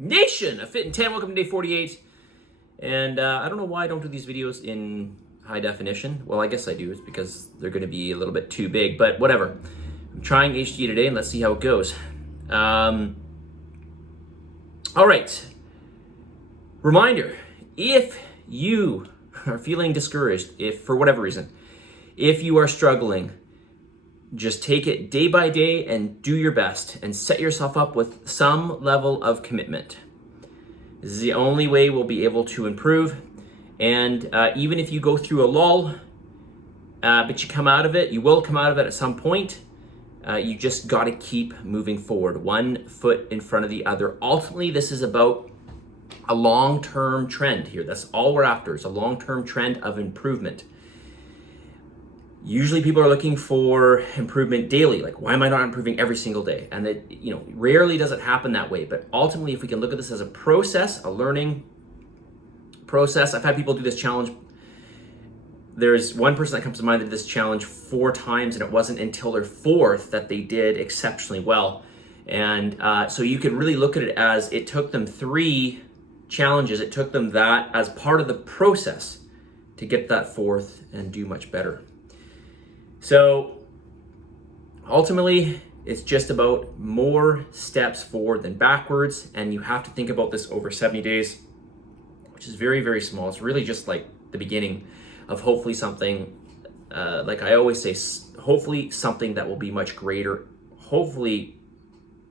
Nation of Fit in 10, welcome to day 48. And I don't know why I don't do these videos in high definition. Well, I guess I do. It's because they're going to be a little bit too big, but whatever. I'm trying HD today and let's see how it goes. All right. Reminder, if you are feeling discouraged, if for whatever reason, if you are struggling, just take it day by day and do your best and set yourself up with some level of commitment. This is the only way we'll be able to improve. And even if you go through a lull, but you come out of it, you will come out of it at some point. You just got to keep moving forward, one foot in front of the other. Ultimately, this is about a long-term trend here. That's all we're after. It's a long-term trend of improvement. Usually people are looking for improvement daily. Like, why am I not improving every single day? And that, rarely does it happen that way. But ultimately, if we can look at this as a process, a learning process. I've had people do this challenge. There's one person that comes to mind that did this challenge 4 times, and it wasn't until their 4th that they did exceptionally well. And so you could really look at it as it took them 3 challenges. It took them that as part of the process to get that 4th and do much better. So ultimately, it's just about more steps forward than backwards, and you have to think about this over 70 days, which is very, very small. It's really just like the beginning of hopefully something, like I always say, hopefully something that will be much greater, hopefully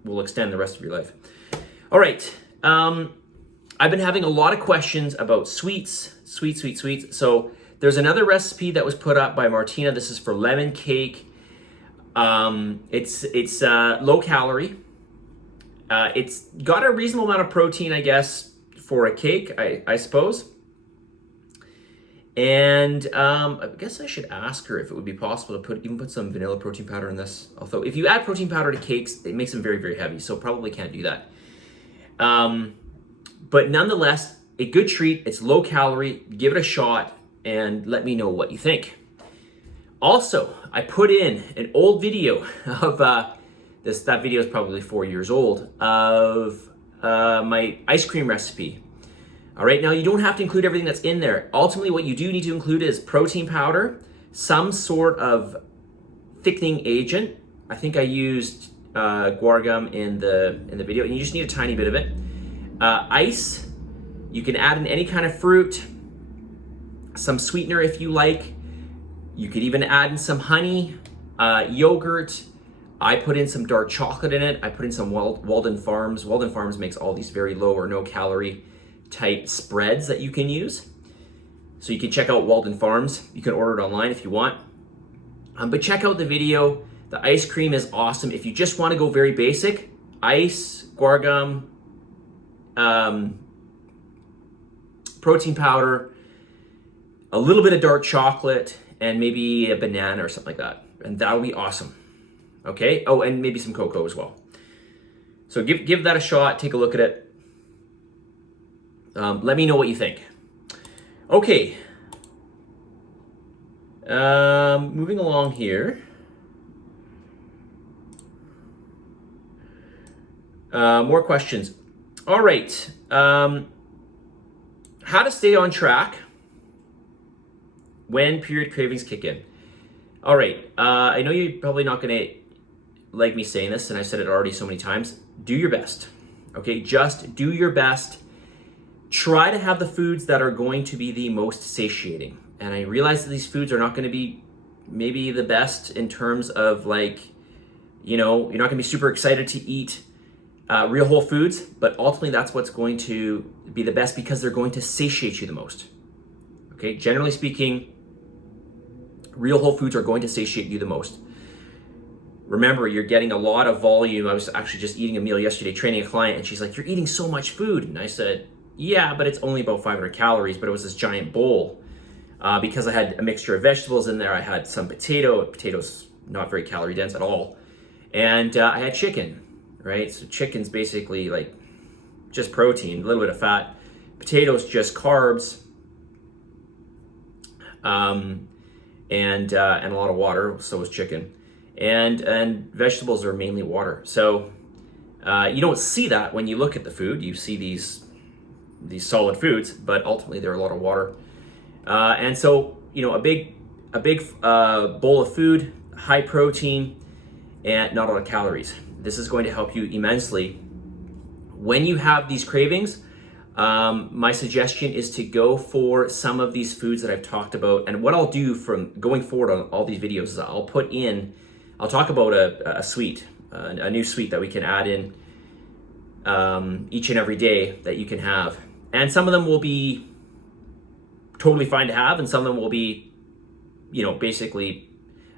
will extend the rest of your life. All right, I've been having a lot of questions about sweets. So there's another recipe that was put up by Martina. This is for lemon cake. It's low calorie. It's got a reasonable amount of protein, I guess, for a cake, I suppose. And I guess I should ask her if it would be possible to put some vanilla protein powder in this. Although if you add protein powder to cakes, it makes them very, very heavy. So probably can't do that. But nonetheless, a good treat. It's low calorie. Give it a shot and let me know what you think. Also, I put in an old video of that video is probably 4 years old, of my ice cream recipe. All right, now you don't have to include everything that's in there. Ultimately, what you do need to include is protein powder, some sort of thickening agent. I think I used guar gum in the video, and you just need a tiny bit of it. Ice. You can add in any kind of fruit, some sweetener if you like. You could even add in some honey, yogurt. I put in some dark chocolate in it. I put in some Walden Farms. Walden Farms makes all these very low or no calorie type spreads that you can use. So you can check out Walden Farms. You can order it online if you want. But check out the video. The ice cream is awesome. If you just want to go very basic, ice, guar gum, protein powder, a little bit of dark chocolate, and maybe a banana or something like that. And that'll be awesome. Okay? Oh, and maybe some cocoa as well. So give that a shot. Take a look at it. Let me know what you think. Okay. Moving along here. More questions. All right. How to stay on track when period cravings kick in. All right. I know you're probably not going to like me saying this, and I've said it already so many times. Do your best. Okay? Just do your best. Try to have the foods that are going to be the most satiating. And I realize that these foods are not going to be maybe the best in terms of you're not going to be super excited to eat real whole foods, but ultimately that's what's going to be the best because they're going to satiate you the most. Okay, generally speaking, real whole foods are going to satiate you the most. Remember, you're getting a lot of volume. I was actually just eating a meal yesterday, training a client, and she's like, "You're eating so much food." And I said, "Yeah, but it's only about 500 calories, but it was this giant bowl because I had a mixture of vegetables in there. I had some potatoes not very calorie dense at all, and I had chicken, right? So chicken's basically like just protein, a little bit of fat. Potatoes just carbs, and a lot of water. So is chicken, and vegetables are mainly water. So You don't see that when you look at the food. You see these solid foods, but ultimately they're a lot of water. And so, a big bowl of food, high protein, and not a lot of calories. This is going to help you immensely. When you have these cravings, my suggestion is to go for some of these foods that I've talked about. And what I'll do from going forward on all these videos is I'll talk about a sweet, a new sweet that we can add in each and every day that you can have. And some of them will be totally fine to have, and some of them will be, basically,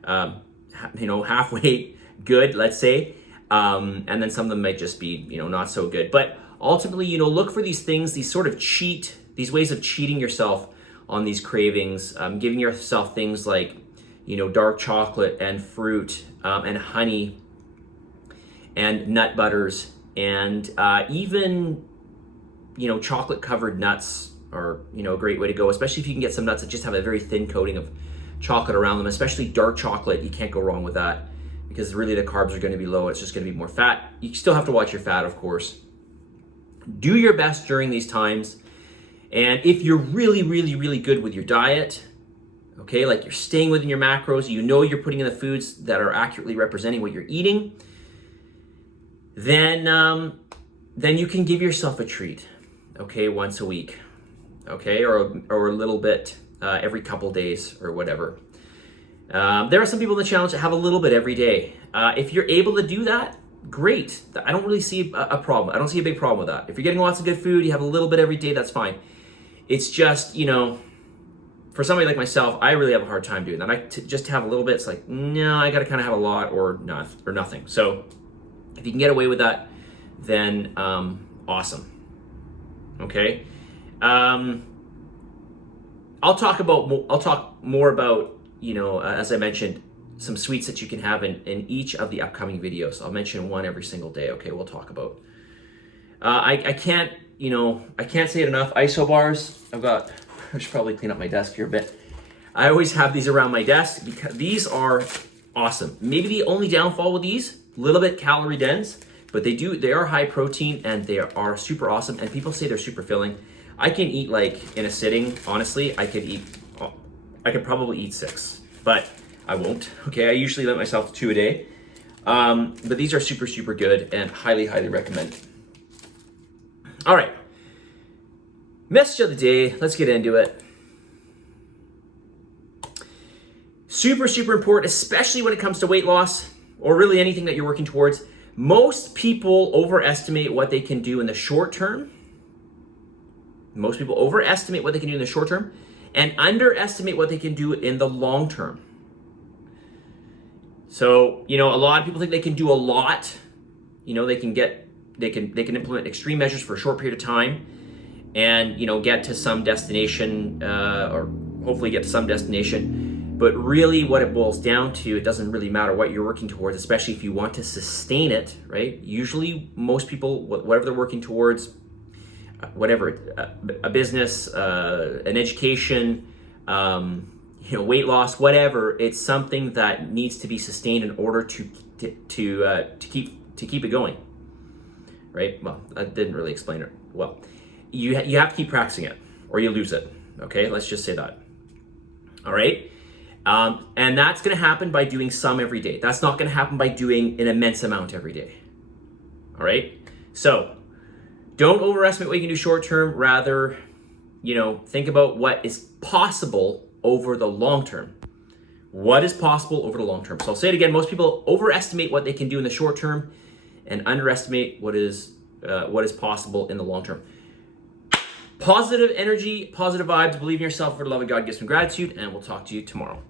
halfway good, let's say. And then some of them might just be, not so good. But ultimately, look for these things, these ways of cheating yourself on these cravings, giving yourself things like, dark chocolate and fruit, and honey and nut butters, and even, chocolate covered nuts are, a great way to go, especially if you can get some nuts that just have a very thin coating of chocolate around them, especially dark chocolate. You can't go wrong with that because really the carbs are going to be low. It's just going to be more fat. You still have to watch your fat, of course. Do your best during these times. And if you're really, really, really good with your diet, okay, like you're staying within your macros, you're putting in the foods that are accurately representing what you're eating, then you can give yourself a treat, okay, once a week, okay, or a little bit every couple days or whatever. There are some people in the challenge that have a little bit every day. If you're able to do that, great. I don't really see a problem. I don't see a big problem with that. If you're getting lots of good food, you have a little bit every day, that's fine. It's just, for somebody like myself, I really have a hard time doing that. Just have a little bit, it's like, no, I got to kind of have a lot or nothing. So if you can get away with that, then awesome. Okay. I'll talk more about, as I mentioned, some sweets that you can have in each of the upcoming videos. I'll mention one every single day. Okay, we'll talk about. I can't say it enough. ISO bars. I should probably clean up my desk here a bit. I always have these around my desk because these are awesome. Maybe the only downfall with these, a little bit calorie dense, but they are high protein and they are super awesome. And people say they're super filling. I can eat like in a sitting. Honestly, I could probably eat 6, but I won't. Okay, I usually limit myself to 2 a day. But these are super, super good and highly, highly recommend. All right. Message of the day. Let's get into it. Super, super important, especially when it comes to weight loss or really anything that you're working towards. Most people overestimate what they can do in the short term. Most people overestimate what they can do in the short term and underestimate what they can do in the long term. So, a lot of people think they can do a lot. They can implement extreme measures for a short period of time and, get to some destination, or hopefully get to some destination. But really what it boils down to, it doesn't really matter what you're working towards, especially if you want to sustain it, right? Usually most people, whatever they're working towards, whatever, a business, an education, weight loss, whatever, it's something that needs to be sustained in order to keep it going, right? Well, I didn't really explain it well. You have to keep practicing it or you lose it. Okay, let's just say that. All right, and that's going to happen by doing some every day. That's not going to happen by doing an immense amount every day. All right, so don't overestimate what you can do short term. Rather, think about what is possible over the long term. What is possible over the long term? So I'll say it again. Most people overestimate what they can do in the short term and underestimate what is possible in the long term. Positive energy, positive vibes, believe in yourself, for the love of God, give some gratitude, and we'll talk to you tomorrow.